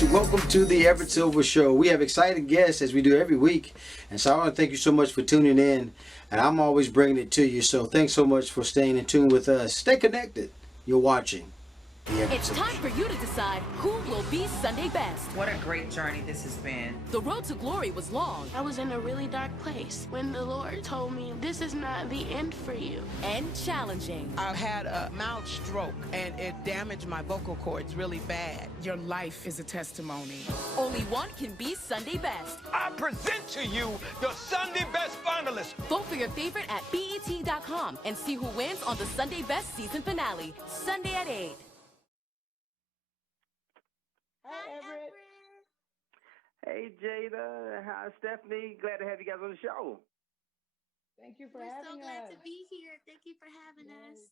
guys, welcome to the Everett Silver Show. We have exciting guests as we do every week, and so I want to thank you so much for tuning in, and I'm always bringing it to you, so thanks so much for staying in tune with us. Stay connected. You're watching the Everett It's Silver time Show. for you to decide who will be Sunday best. What a great journey this has been. The road to glory was long I was in a really dark place when the Lord told me, this is not the end for you. and challenging. I had a mild stroke and it damaged my vocal cords really bad. Your life is a testimony. Only one can be Sunday best. I present to you your Sunday Best finalists. Vote for your favorite at BET.com and see who wins on the Sunday Best season finale, Sunday at 8. Hi, Everett. Hey, Jada. Hi, Stephanie. Glad to have you guys on the show. Thank you for We're so having glad us. to be here. Thank you for having us.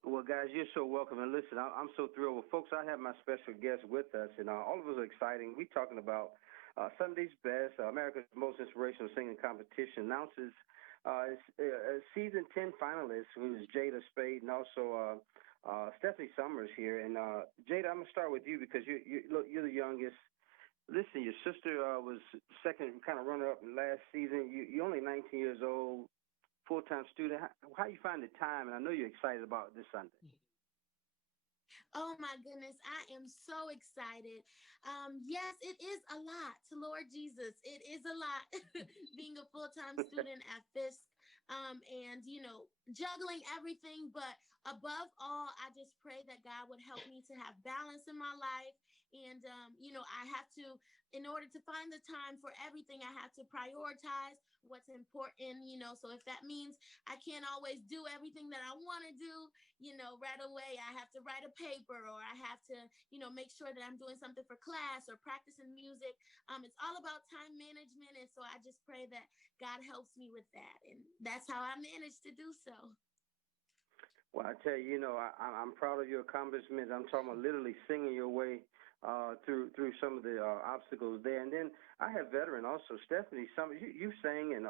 Well, guys, you're so welcome. And listen, I'm so thrilled. Well, folks, I have my special guest with us, and all of us are exciting. We're talking about Sunday's Best, America's Most Inspirational Singing Competition. Announces season 10 finalists, who is Jada Spight, and also Stephanie Summers here. And Jada, I'm gonna start with you because you're the youngest. Listen, your sister was second, kind of runner up last season. You're only 19 years old, full-time student. How you find the time? And I know you're excited about this Sunday. Oh my goodness, I am so excited. Yes, it is a lot to Lord Jesus. It is a lot being a full-time student at Fisk. And juggling everything, but above all, I just pray that God would help me to have balance in my life. And I have to, in order to find the time for everything, I have to prioritize what's important, so if that means I can't always do everything that I want to do, right away, I have to write a paper, or I have to, make sure that I'm doing something for class or practicing music. It's all about time management. And so I just pray that God helps me with that. And that's how I managed to do so. Well, I tell you, I'm proud of your accomplishments. I'm talking about literally singing your way through some of the obstacles there. And then I have veteran also, Stephanie. You sang in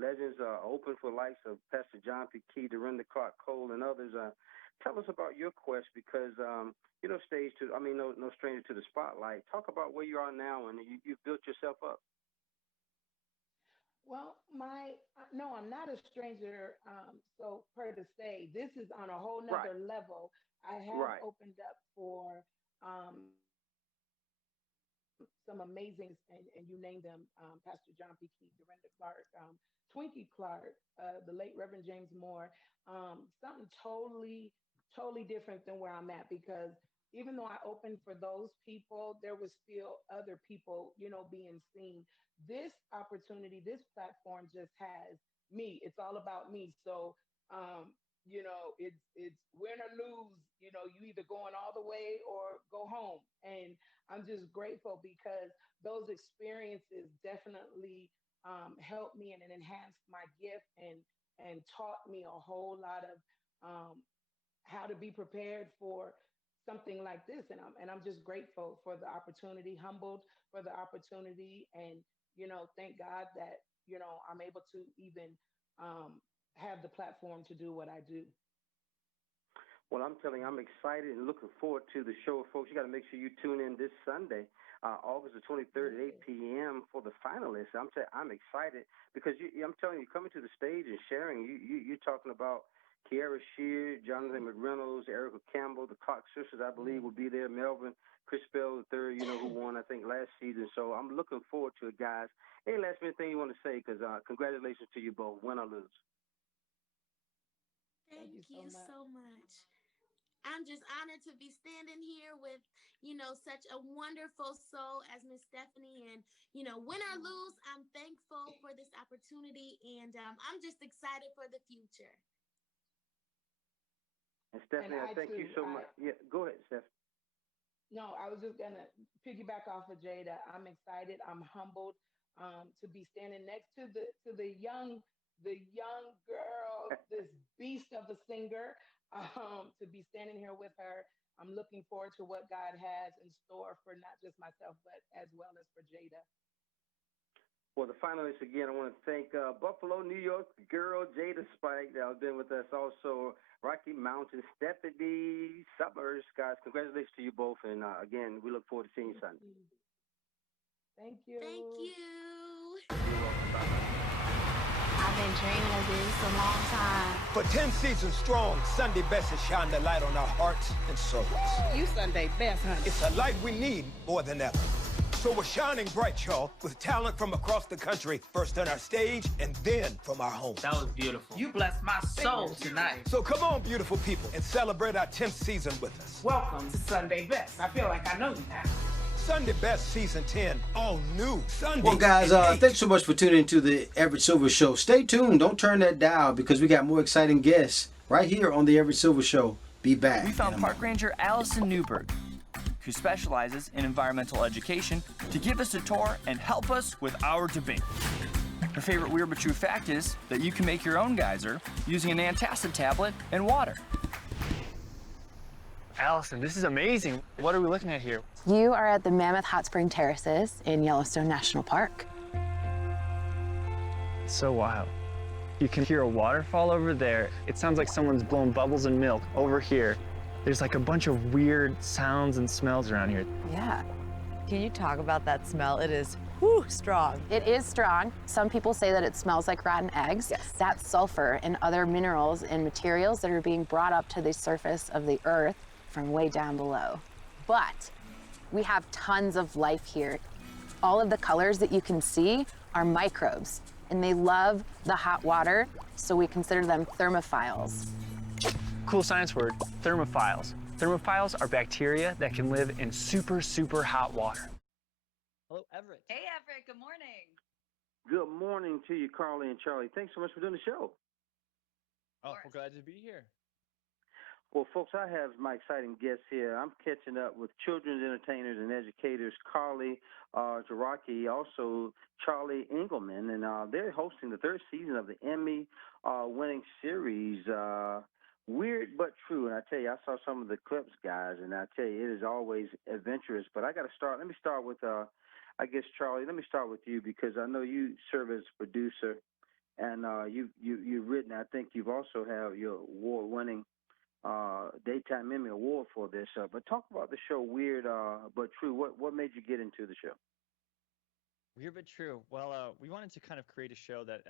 Legends Open for likes of Pastor John P. Key, Dorinda Clark Cole, and others. Tell us about your quest because no stranger to the spotlight. Talk about where you are now and you've built yourself up. Well, no, I'm not a stranger. So per to say, this is on a whole nother level. I have Right. opened up for some amazing, and you named them, Pastor John P. Key, Dorinda Clark, Twinkie Clark, the late Reverend James Moore, something totally different than where I'm at because even though I opened for those people, there was still other people, being seen. This opportunity, this platform just has me. It's all about me. So, it's win or lose. You either going all the way or go home. And I'm just grateful because those experiences definitely helped me and enhanced my gift and taught me a whole lot of how to be prepared for something like this. And I'm just grateful for the opportunity, humbled for the opportunity, and thank God that I'm able to even have the platform to do what I do. Well, I'm telling you, I'm excited and looking forward to the show, folks. You got to make sure you tune in this Sunday, August the 23rd at 8 p.m. for the finalists. I'm excited because I'm telling you, coming to the stage and sharing, you're talking about Ciarrocchi, Jonathan McReynolds, Erica Campbell, the Clark sisters, I believe, will be there. Melvin Crispell III, who won, I think, last season. So I'm looking forward to it, guys. Any last minute thing you want to say? Because congratulations to you both, win or lose. Thank Thank you you so much. so much. I'm just honored to be standing here with, such a wonderful soul as Miss Stephanie. And, win or lose, I'm thankful for this opportunity. And I'm just excited for the future. And Stephanie, And I thank you so much. Yeah, go ahead, Steph. No, I was just gonna piggyback off of Jada. I'm excited. I'm humbled to be standing next to the young girl, this beast of a singer. To be standing here with her. I'm looking forward to what God has in store for not just myself, but as well as for Jada. Well, the finalists again, I want to thank Buffalo, New York girl Jada Spight that has been with us. Also, Rocky Mountain Stephanie Summers. Guys, congratulations to you both. And again, we look forward to seeing you Sunday. Thank you. Thank you. You're welcome. Bye-bye. I've been dreaming of this a long time. For 10 seasons strong, Sunday Best has shined the light on our hearts and souls. You Sunday best, honey. It's a light we need more than ever. So we're shining bright, y'all, with talent from across the country, first on our stage and then from our homes. That was beautiful. You blessed my soul tonight. So come on, beautiful people, and celebrate our 10th season with us. Welcome to Sunday Best. I feel like I know you now. Sunday Best Season 10, all new Sunday. Well, guys, thanks so much for tuning into the Everett Silver Show. Stay tuned. Don't turn that dial because we got more exciting guests right here on the Everett Silver Show. Be back. We found Park Ranger Allison Newberg, who specializes in environmental education, to give us a tour and help us with our debate. Her favorite weird but true fact is that you can make your own geyser using an antacid tablet and water. Allison, this is amazing. What are we looking at here? You are at the Mammoth Hot Spring Terraces in Yellowstone National Park. It's so wild. You can hear a waterfall over there. It sounds like someone's blowing bubbles in milk. Over here, there's like a bunch of weird sounds and smells around here. Yeah. Can you talk about that smell? It is strong. It is strong. Some people say that it smells like rotten eggs. Yes. That's sulfur and other minerals and materials that are being brought up to the surface of the earth from way down below. But we have tons of life here. All of the colors that you can see are microbes, and they love the hot water, so we consider them thermophiles. Cool science word, thermophiles. Thermophiles are bacteria that can live in super, super hot water. Hello, Everett. Hey, Everett, good morning. Good morning to you, Carly and Charlie. Thanks so much for doing the show. Oh, we're glad to be here. Well, folks, I have my exciting guests here. I'm catching up with children's entertainers and educators, Carly Ciarrocchi, also Charlie Engelman, and they're hosting the third season of the Emmy-winning series, Weird But True. And I tell you, I saw some of the clips, guys, and I tell you, it is always adventurous. But I got to start. Let me start with, I guess, Charlie. Let me start with you because I know you serve as producer, and you've written. I think you've also have your award-winning Daytime Emmy Award for this. But talk about the show Weird But True. What made you get into the show? Weird but true. Well, we wanted to kind of create a show that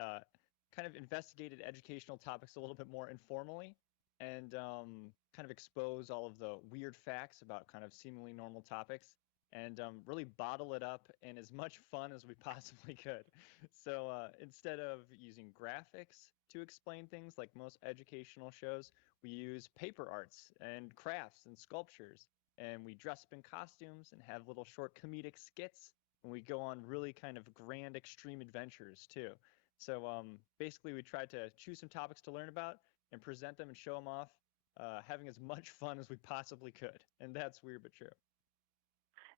kind of investigated educational topics a little bit more informally and kind of expose all of the weird facts about kind of seemingly normal topics and really bottle it up in as much fun as we possibly could. So instead of using graphics to explain things like most educational shows, we use paper arts and crafts and sculptures, and we dress up in costumes and have little short comedic skits, and we go on really kind of grand extreme adventures too. So basically we tried to choose some topics to learn about and present them and show them off, having as much fun as we possibly could. And that's Weird But True.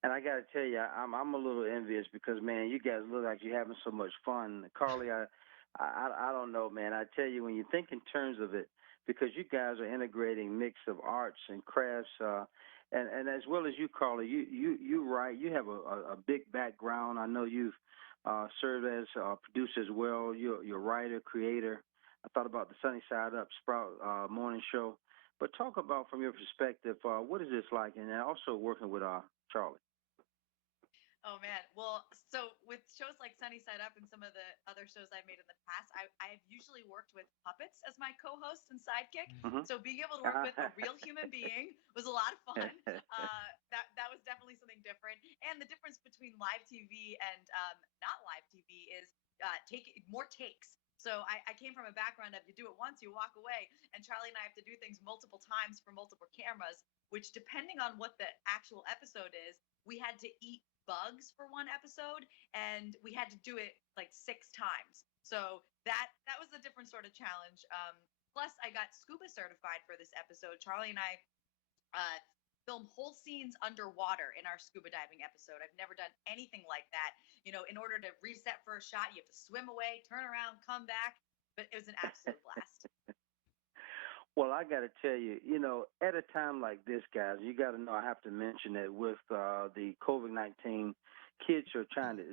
And I got to tell you, I'm a little envious because, man, you guys look like you're having so much fun. Carly, I don't know, man. I tell you, when you think in terms of it, because you guys are integrating mix of arts and crafts, and as well as you, Carly, you write. You have a big background. I know you've served as a producer as well. You're a writer, creator. I thought about the Sunny Side Up Sprout morning show. But talk about, from your perspective, what is this like, and also working with Charlie. Oh, man. Well, so with shows like Sunny Side Up and some of the other shows I've made in the past, I've usually worked with puppets as my co-host and sidekick. Mm-hmm. So being able to work with a real human being was a lot of fun. That was definitely something different. And the difference between live TV and not live TV is taking more takes. So I came from a background of you do it once, you walk away, and Charlie and I have to do things multiple times for multiple cameras, which depending on what the actual episode is, we had to eat bugs for one episode, and we had to do it like 6 times. So that was a different sort of challenge. Plus, I got scuba certified for this episode. Charlie and I filmed whole scenes underwater in our scuba diving episode. I've never done anything like that. You know, in order to reset for a shot, you have to swim away, turn around, come back. But it was an absolute blast. Well, I got to tell you, at a time like this, guys, you got to know, I have to mention that with the COVID-19, kids are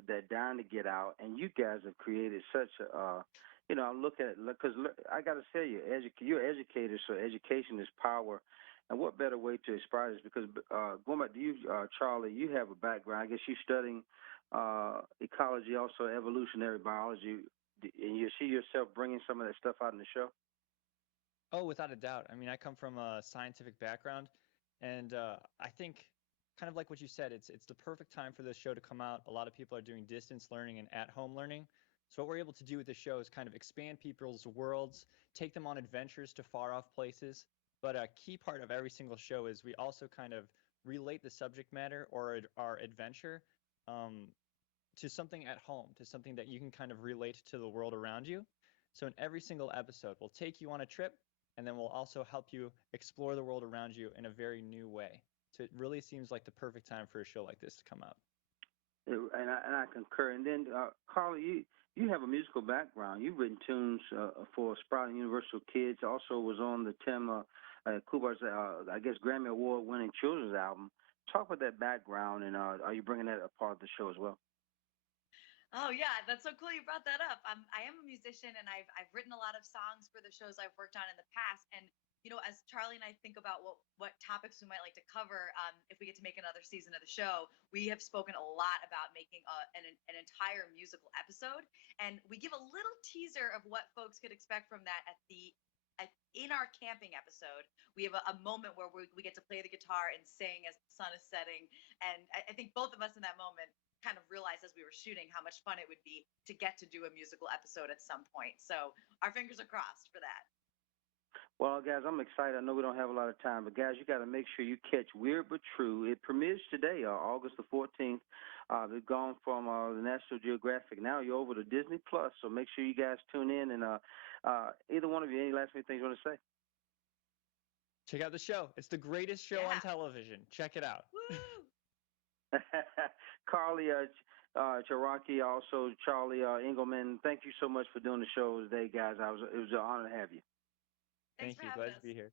they're dying to get out, and you guys have created such a, I look at it, because I got to tell you, you're educators, so education is power. And what better way to express this? Because going back to you, Charlie, you have a background. I guess you're studying ecology, also evolutionary biology, and you see yourself bringing some of that stuff out in the show? Oh, without a doubt. I mean, I come from a scientific background, and I think, kind of like what you said, it's the perfect time for this show to come out. A lot of people are doing distance learning and at-home learning. So what we're able to do with this show is kind of expand people's worlds, take them on adventures to far-off places. But a key part of every single show is we also kind of relate the subject matter or our adventure um, to something at home, to something that you can kind of relate to the world around you. So in every single episode, we'll take you on a trip, and then we'll also help you explore the world around you in a very new way. So it really seems like the perfect time for a show like this to come out. And I concur. And then, Carly, you have a musical background. You've written tunes for Sprouting Universal Kids. Also was on the Tim Kubar's, I guess, Grammy Award-winning children's album. Talk about that background, and are you bringing that a part of the show as well? Oh yeah, that's so cool you brought that up. I am a musician, and I've written a lot of songs for the shows I've worked on in the past. And as Charlie and I think about what topics we might like to cover, if we get to make another season of the show, we have spoken a lot about making an entire musical episode, and we give a little teaser of what folks could expect from that in our camping episode. We have a moment where we get to play the guitar and sing as the sun is setting, and I think both of us in that moment kind of realized as we were shooting how much fun it would be to get to do a musical episode at some point. So our fingers are crossed for that. Well, guys, I'm excited. I know we don't have a lot of time, but guys, you got to make sure you catch Weird But True. It premieres today, August the 14th. They've gone from the National Geographic. Now you're over to Disney Plus, so make sure you guys tune in. And either one of you, any last minute things you want to say? Check out the show. It's the greatest show on television. Check it out. Carly Ciarrocchi, also Charlie Engelman, thank you so much for doing the show today, guys. It was an honor to have you. Thank you. Glad to be here.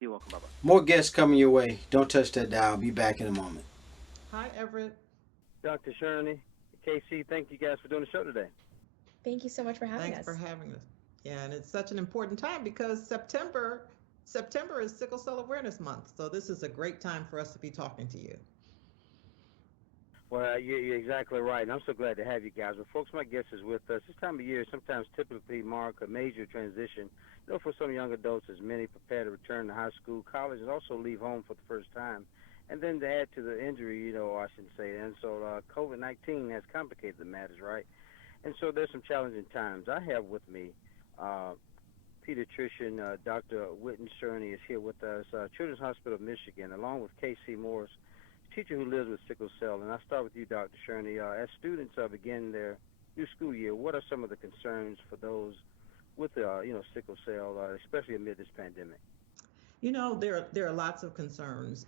You're welcome. Bye-bye. More guests coming your way. Don't touch that dial. I'll be back in a moment. Hi, Everett. Dr. Cherny, Casey, thank you guys for doing the show today. Thank you so much for having us. Thanks for having us. Yeah, and it's such an important time because September is Sickle Cell Awareness Month, so this is a great time for us to be talking to you. Well, you're exactly right, and I'm so glad to have you guys. But folks, my guest is with us. This time of year sometimes typically mark a major transition, for some young adults as many prepare to return to high school, college, and also leave home for the first time. And then to add to the injury, I shouldn't say, and so COVID-19 has complicated the matters, right? And so there's some challenging times. I have with me pediatrician Dr. Whitten-Shurney is here with us, Children's Hospital of Michigan, along with K.C. Morse, teacher who lives with sickle cell. And I'll start with you, Dr. Cherny. As students begin their new school year, what are some of the concerns for those with sickle cell, especially amid this pandemic? There are lots of concerns.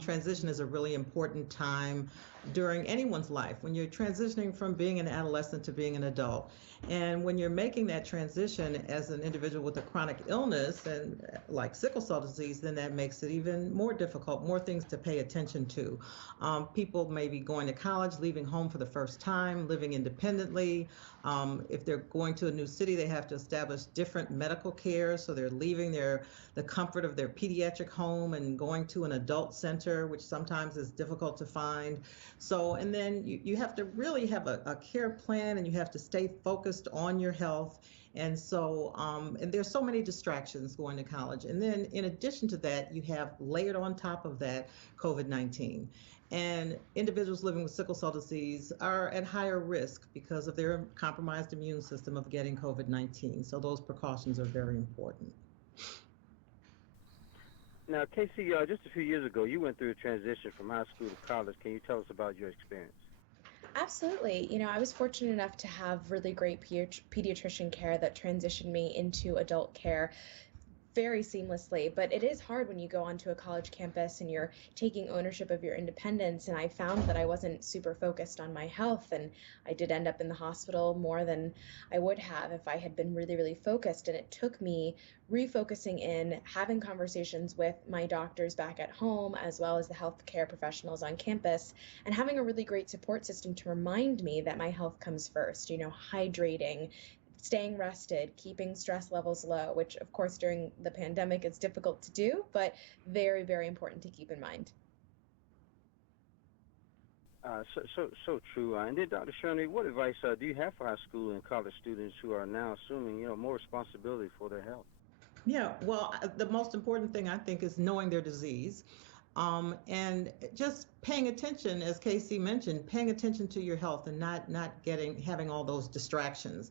Transition is a really important time during anyone's life when you're transitioning from being an adolescent to being an adult. And when you're making that transition as an individual with a chronic illness and like sickle cell disease, then that makes it even more difficult, more things to pay attention to. People may be going to college, leaving home for the first time, living independently. If they're going to a new city, they have to establish different medical care. So they're leaving the comfort of their pediatric home and going to an adult center, which sometimes is difficult to find. So, and then you have to really have a care plan, and you have to stay focused on your health. And so, and there's so many distractions going to college. And then in addition to that, you have layered on top of that COVID-19. And individuals living with sickle cell disease are at higher risk because of their compromised immune system of getting COVID-19. So those precautions are very important. Now, Casey, just a few years ago, you went through a transition from high school to college. Can you tell us about your experience? Absolutely. I was fortunate enough to have really great pediatrician care that transitioned me into adult care very seamlessly, but it is hard when you go onto a college campus and you're taking ownership of your independence. And I found that I wasn't super focused on my health, and I did end up in the hospital more than I would have if I had been really, really focused. And it took me refocusing in, having conversations with my doctors back at home, as well as the healthcare professionals on campus, and having a really great support system to remind me that my health comes first, hydrating, staying rested, keeping stress levels low, which of course during the pandemic is difficult to do, but very, very important to keep in mind. So true. And then, Dr. Cherny, what advice do you have for high school and college students who are now assuming, more responsibility for their health? Yeah, well, the most important thing I think is knowing their disease, and just paying attention, as Casey mentioned, paying attention to your health and not having all those distractions.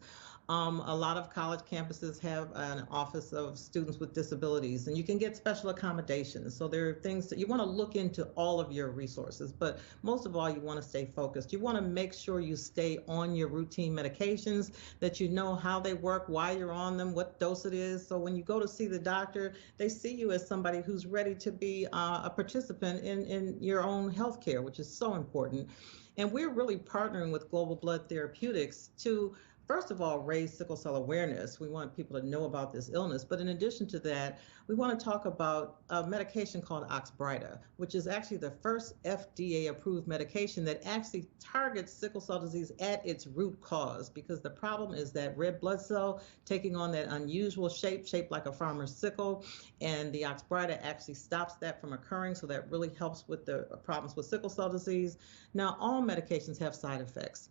A lot of college campuses have an office of students with disabilities, and you can get special accommodations. So there are things that you want to look into all of your resources, but most of all, you want to stay focused. You want to make sure you stay on your routine medications, that you know how they work, why you're on them, what dose it is. So when you go to see the doctor, they see you as somebody who's ready to be a participant in your own health care, which is so important. And we're really partnering with Global Blood Therapeutics to, first of all, raise sickle cell awareness. We want people to know about this illness. But in addition to that, we want to talk about a medication called Oxbryta, which is actually the first FDA-approved medication that actually targets sickle cell disease at its root cause, because the problem is that red blood cell taking on that unusual shape, shaped like a farmer's sickle, and the Oxbryta actually stops that from occurring, so that really helps with the problems with sickle cell disease. Now, all medications have side effects.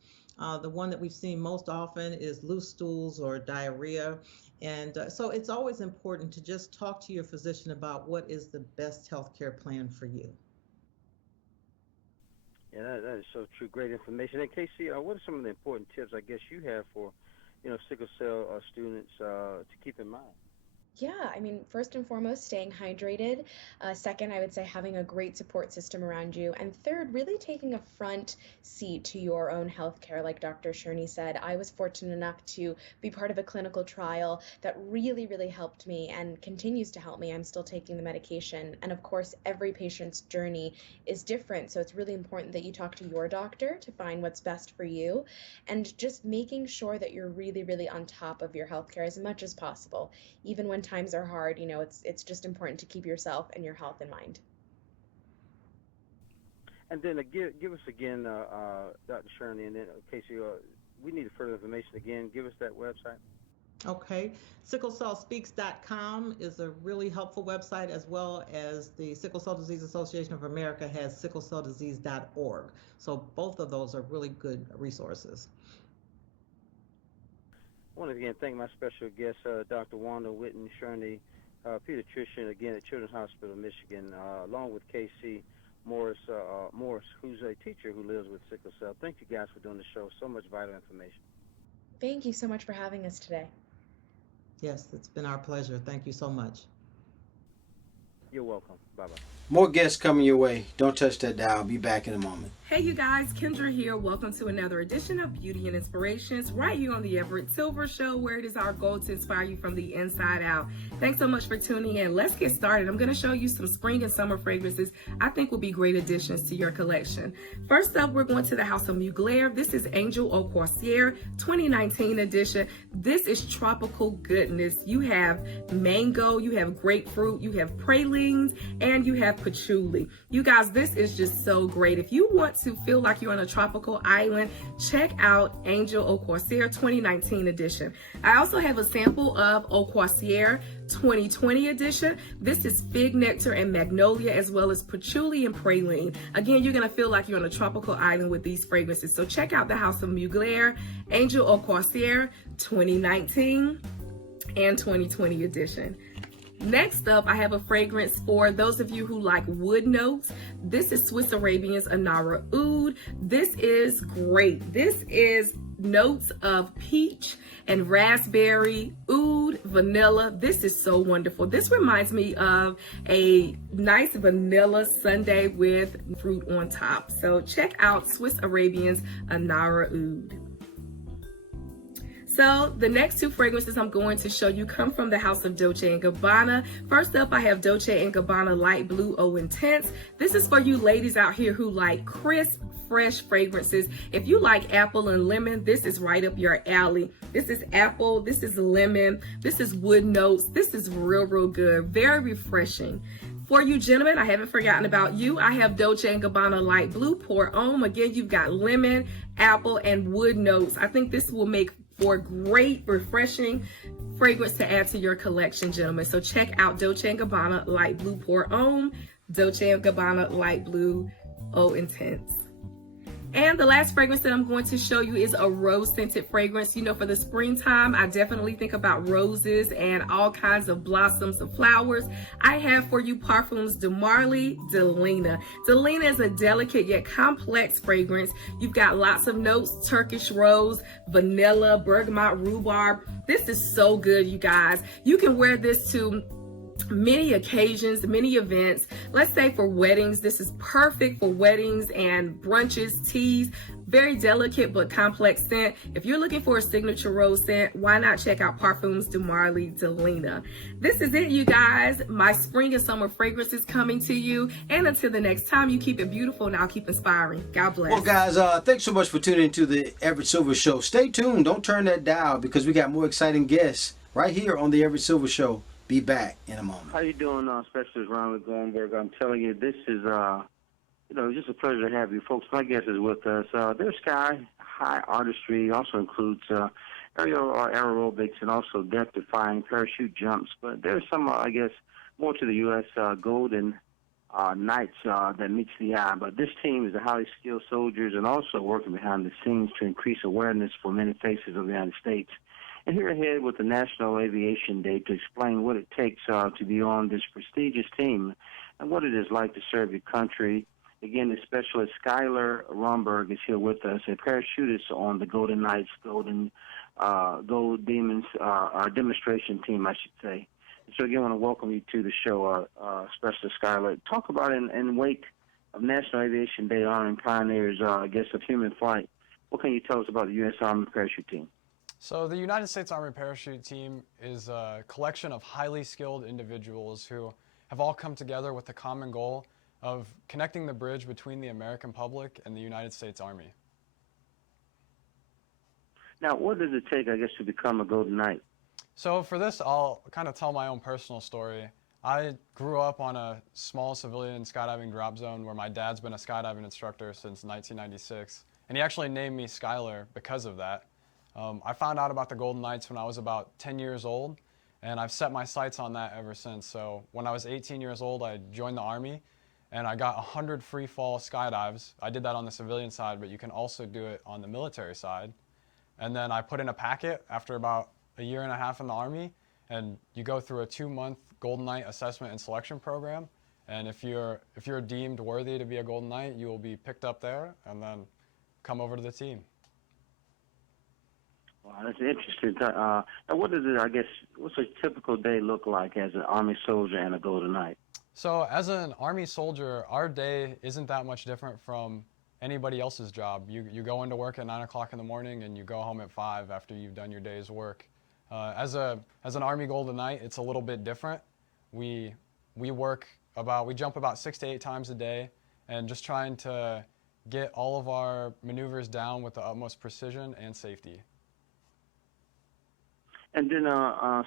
The one that we've seen most often is loose stools or diarrhea. And so it's always important to just talk to your physician about what is the best healthcare plan for you. Yeah, that is so true. Great information. And Casey, what are some of the important tips I guess you have for, sickle cell students to keep in mind? Yeah, I mean, first and foremost, staying hydrated. Second, I would say having a great support system around you. And third, really taking a front seat to your own healthcare. Like Dr. Shurney said, I was fortunate enough to be part of a clinical trial that really, really helped me and continues to help me. I'm still taking the medication. And of course, every patient's journey is different. So it's really important that you talk to your doctor to find what's best for you. And just making sure that you're really, really on top of your healthcare as much as possible. Even when times are hard, it's just important to keep yourself and your health in mind. And then give us again, Dr. Cherny, and then Casey, we need further information again. Give us that website. Okay. SickleCellSpeaks.com is a really helpful website, as well as the Sickle Cell Disease Association of America has sicklecelldisease.org. So both of those are really good resources. I want to again thank my special guest, Dr. Wanda Whitten-Shurney, pediatrician, again at Children's Hospital of Michigan, along with Casey Morse, who's a teacher who lives with sickle cell. Thank you guys for doing the show. So much vital information. Thank you so much for having us today. Yes, it's been our pleasure. Thank you so much. You're welcome. Bye-bye. More guests coming your way. Don't touch that dial. I'll be back in a moment. Hey you guys, Kendra here. Welcome to another edition of Beauty and Inspirations right here on the Everett Silver Show, where it is our goal to inspire you from the inside out. Thanks so much for tuning in. Let's get started. I'm going to show you some spring and summer fragrances I think will be great additions to your collection. First up, we're going to the House of Mugler. This is Angel Au Croisière 2019 edition. This is tropical goodness. You have mango, you have grapefruit, you have pralines, and you have patchouli. You guys, this is just so great. If you want to feel like you're on a tropical island, check out Angel Au Croisière 2019 edition. I also have a sample of Au Croisière 2020 edition. This is fig nectar and magnolia, as well as patchouli and praline. Again, you're going to feel like you're on a tropical island with these fragrances. So check out the House of Mugler, Angel Au Croisière 2019 and 2020 edition. Next up, I have a fragrance for those of you who like wood notes. This is Swiss Arabian's Anara Oud. This is great. This is notes of peach and raspberry, oud, vanilla. This is so wonderful. This reminds me of a nice vanilla sundae with fruit on top. So check out Swiss Arabian's Anara Oud. So the next two fragrances I'm going to show you come from the House of Dolce & Gabbana. First up, I have Dolce & Gabbana Light Blue Eau Intense. This is for you ladies out here who like crisp, fresh fragrances. If you like apple and lemon, this is right up your alley. This is apple, this is lemon, this is wood notes. This is real good, very refreshing. For you gentlemen, I haven't forgotten about you. I have Dolce & Gabbana Light Blue Pour Homme. Again, you've got lemon, apple, and wood notes. I think this will make for great, refreshing fragrance to add to your collection, gentlemen. So check out Dolce & Gabbana Light Blue Pour Homme, Dolce & Gabbana Light Blue Eau Intense. And the last fragrance that I'm going to show you is a rose-scented fragrance. You know, for the springtime, I definitely think about roses and all kinds of blossoms of flowers. I have for you Parfums de Marly de Lena. De Lena is a delicate yet complex fragrance. You've got lots of notes: Turkish rose, vanilla, bergamot, rhubarb. This is so good, you guys. You can wear this to many occasions, many events. Let's say for weddings, this is perfect for weddings and brunches, teas. Very delicate but complex scent. If you're looking for a signature rose scent, why not check out Parfums de Marly de Lena. This is it, you guys. My spring and summer fragrance is coming to you. And until the next time, you keep it beautiful and I'll keep inspiring. God bless. Well, guys, thanks so much for tuning into the Everett Silver Show. Stay tuned. Don't turn that dial because we got more exciting guests right here on the Everett Silver Show. Be back in a moment. How you doing, Specialist Romberg? I'm telling you, this is, just a pleasure to have you folks. My guest is with us. Their sky high artistry also includes aerial aerobics and also depth-defying parachute jumps. But there's some, more to the U.S. Golden Knights that meets the eye. But this team is a highly skilled soldiers and also working behind the scenes to increase awareness for many faces of the United States. And here ahead with the National Aviation Day to explain what it takes to be on this prestigious team and what it is like to serve your country. Again, the specialist Skyler Romberg is here with us, a parachutist on the Golden Knights, Gold Demons, our demonstration team, I should say. And so again, I want to welcome you to the show, Specialist Skyler. Talk about in wake of National Aviation Day honoring pioneers, of human flight. What can you tell us about the U.S. Army Parachute Team? So the United States Army Parachute Team is a collection of highly skilled individuals who have all come together with the common goal of connecting the bridge between the American public and the United States Army. Now, what does it take, to become a Golden Knight? So for this, I'll kind of tell my own personal story. I grew up on a small civilian skydiving drop zone where my dad's been a skydiving instructor since 1996, and he actually named me Skyler because of that. I found out about the Golden Knights when I was about 10 years old, and I've set my sights on that ever since. So when I was 18 years old, I joined the Army, and I got 100 free fall skydives. I did that on the civilian side, but you can also do it on the military side. And then I put in a packet after about a year and a half in the Army, and you go through a 2-month Golden Knight assessment and selection program. And if you're deemed worthy to be a Golden Knight, you will be picked up there and then come over to the team. Wow, that's interesting. Now, what is it, what's a typical day look like as an Army soldier and a Golden Knight? So as an Army soldier, our day isn't that much different from anybody else's job. You go into work at 9 o'clock in the morning and you go home at 5 after you've done your day's work. As an Army Golden Knight, it's a little bit different. We jump about 6 to 8 times a day and just trying to get all of our maneuvers down with the utmost precision and safety. And then,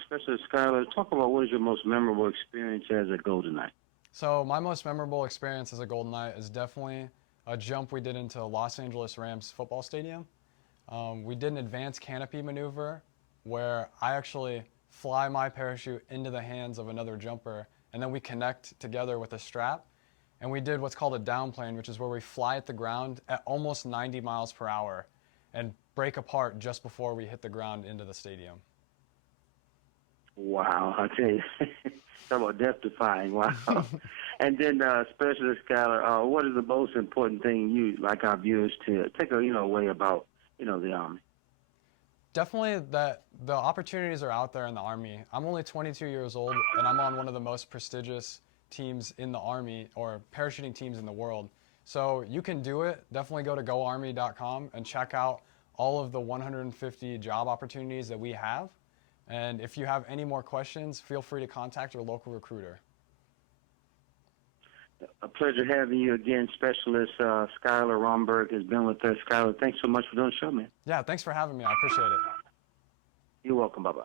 Specialist Skyler, talk about what is your most memorable experience as a Golden Knight? So my most memorable experience as a Golden Knight is definitely a jump we did into Los Angeles Rams football stadium. We did an advanced canopy maneuver where I actually fly my parachute into the hands of another jumper, and then we connect together with a strap. And we did what's called a downplane, which is where we fly at the ground at almost 90 miles per hour and break apart just before we hit the ground into the stadium. Wow, I tell you, talk about depth-defying. Wow. And then, Specialist Skyler, what is the most important thing you'd like our viewers to take away about, the Army? Definitely that the opportunities are out there in the Army. I'm only 22 years old, and I'm on one of the most prestigious teams in the Army, or parachuting teams in the world. So you can do it. Definitely go to goarmy.com and check out all of the 150 job opportunities that we have. And if you have any more questions, feel free to contact your local recruiter. A pleasure having you again, Specialist Skyler Romberg has been with us. Skyler, thanks so much for doing the show, man. Yeah, thanks for having me. I appreciate it. You're welcome. Bye-bye.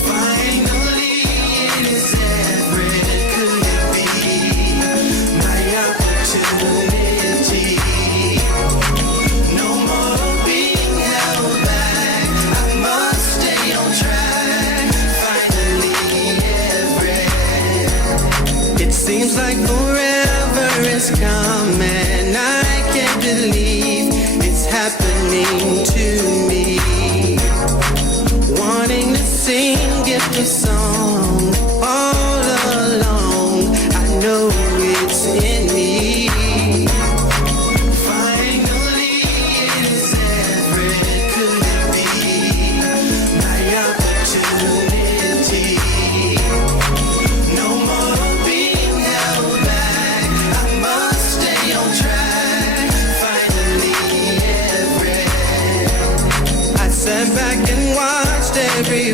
Finally, it is Everett. Could it forever is coming. I can't believe it's happening to me. Wanting to sing, give the song all along. I know it's in me. Finally, it is Everett. Could it be my opportunity? No more being held back. I must stay on track. Finally, Everett. I sat back and watched every